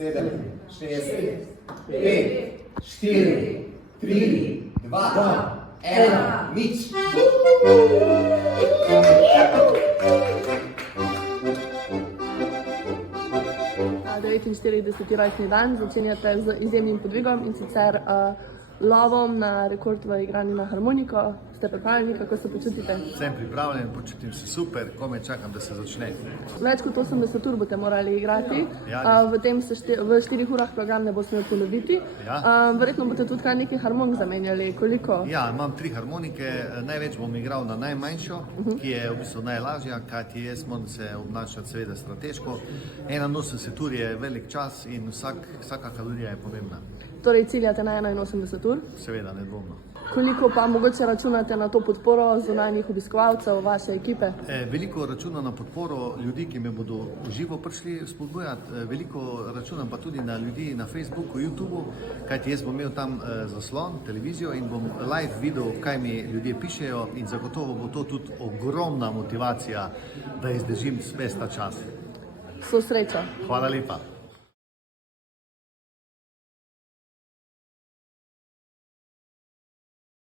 7, 6, 5, 4, 3, 2, 1, nič. A 49. rojstni dan začenjate z izjemnim podvigom in sicer lovom na rekord v igranju na harmoniko. Ste pripravljeni, kako se počutite? Sem pripravljen, počutim se super, komaj čakam, da se začne. Več kot 80 ur boste morali igrati. Ja. V 4 urah program ne bo smel ponoviti. Ja. Verjetno boste tudi kar nekaj harmonik zamenjali. Koliko? Ja, imam 3 harmonike, največ bom igral na najmanjšo, ki je v bistvu najlažja, kajti jaz moram se obnašati seveda strateško. 81 ur je velik čas in vsaka kalorija je pomembna. Torej ciljate na 81 ur. Seveda, nedvomno. Koliko pa mogoče računate na to podporo zunanjih obiskovalcev vaše ekipe? Veliko računam na podporo ljudi, ki me bodo v živo prišli spodbujati, veliko računam pa tudi na ljudi na Facebooku, YouTubeu, kajti jaz bom imel tam zaslon, televizijo in bom live videl, kaj mi ljudje pišejo in zagotovo bo to tudi ogromna motivacija, da izdržim ves ta čas. So sreča. Hvala lepa.